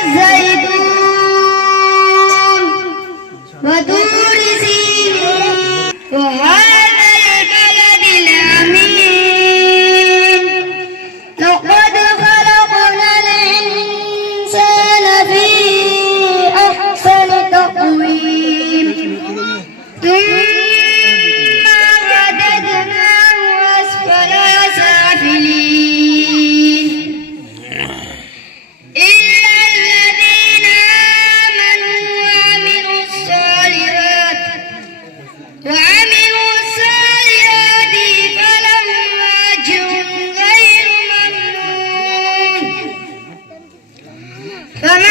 والزيتون وطور سينين وهذا البلد الأمين لقد خلقنا الإنسان في أحسن تقويم ثم رددناه أسفل سافلين إلا الذين آمنوا وعملوا الصالحات فلهم أجر غير ممنون فمن